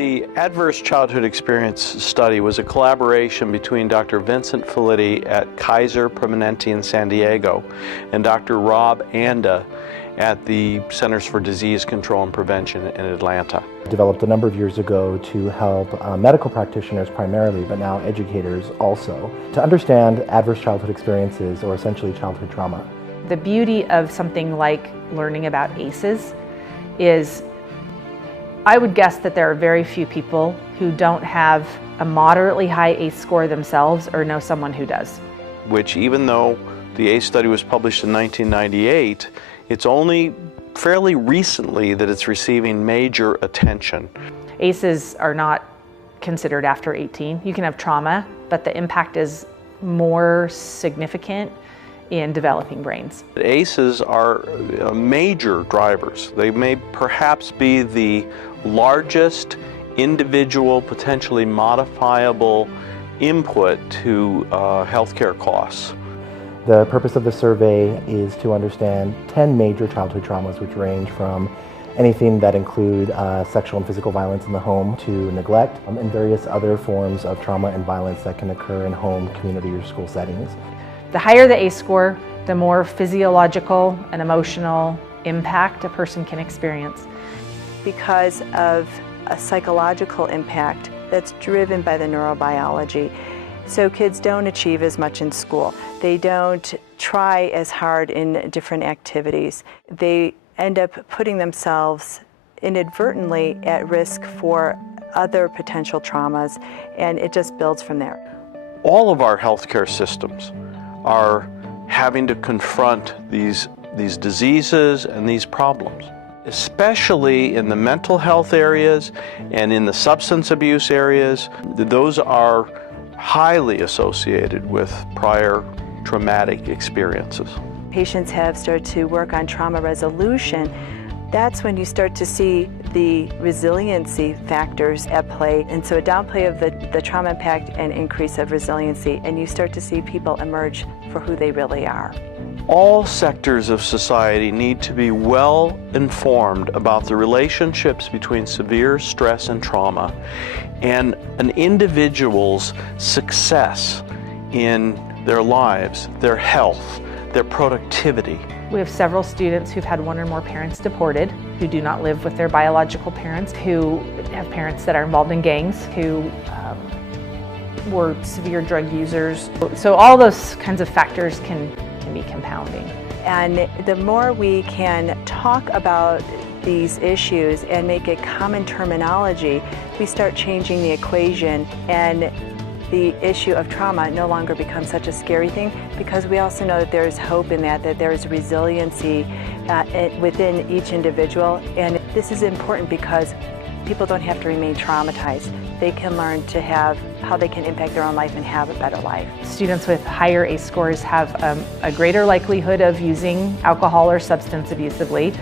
The Adverse Childhood Experience study was a collaboration between Dr. Vincent Felitti at Kaiser Permanente in San Diego and Dr. Rob Anda at the Centers for Disease Control and Prevention in Atlanta. Developed a number of years ago to help medical practitioners primarily, but now educators also, to understand adverse childhood experiences, or essentially childhood trauma. The beauty of something like learning about ACEs is, I would guess that there are very few people who don't have a moderately high ACE score themselves or know someone who does. Which, even though the ACE study was published in 1998, it's only fairly recently that it's receiving major attention. ACEs are not considered after 18. You can have trauma, but the impact is more significant in developing brains. ACEs are major drivers. They may perhaps be the largest individual, potentially modifiable input to healthcare costs. The purpose of the survey is to understand 10 major childhood traumas, which range from anything that include sexual and physical violence in the home to neglect, and various other forms of trauma and violence that can occur in home, community, or school settings. The higher the ACE score, the more physiological and emotional impact a person can experience. Because of a psychological impact that's driven by the neurobiology. So kids don't achieve as much in school. They don't try as hard in different activities. They end up putting themselves inadvertently at risk for other potential traumas, and it just builds from there. All of our healthcare systems are having to confront these diseases and these problems, especially in the mental health areas and in the substance abuse areas. Those are highly associated with prior traumatic experiences. Patients have started to work on trauma resolution. That's when you start to see the resiliency factors at play, and so a downplay of the trauma impact and increase of resiliency, and you start to see people emerge for who they really are. All sectors of society need to be well informed about the relationships between severe stress and trauma and an individual's success in their lives, their health, their productivity. We have several students who've had one or more parents deported, who do not live with their biological parents, who have parents that are involved in gangs, who were severe drug users. So all those kinds of factors can be compounding. And the more we can talk about these issues and make it common terminology, we start changing the equation, and the issue of trauma no longer becomes such a scary thing, because we also know that there is hope in that there is resiliency within each individual. And this is important because people don't have to remain traumatized. They can learn to have how they can impact their own life and have a better life. Students with higher ACE scores have a greater likelihood of using alcohol or substance abusively,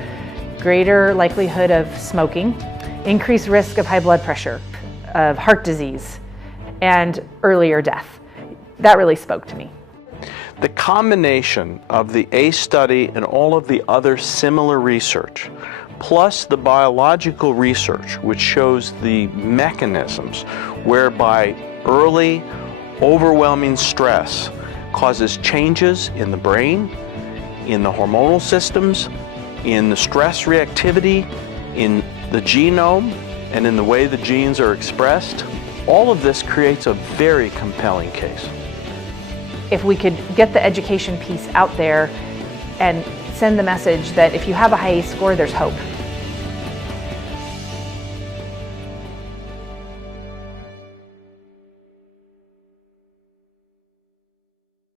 greater likelihood of smoking, increased risk of high blood pressure, of heart disease, and earlier death. That really spoke to me. The combination of the ACE study and all of the other similar research, plus the biological research, which shows the mechanisms whereby early, overwhelming stress causes changes in the brain, in the hormonal systems, in the stress reactivity, in the genome, and in the way the genes are expressed. All of this creates a very compelling case. If we could get the education piece out there and send the message that if you have a high ACE score, there's hope.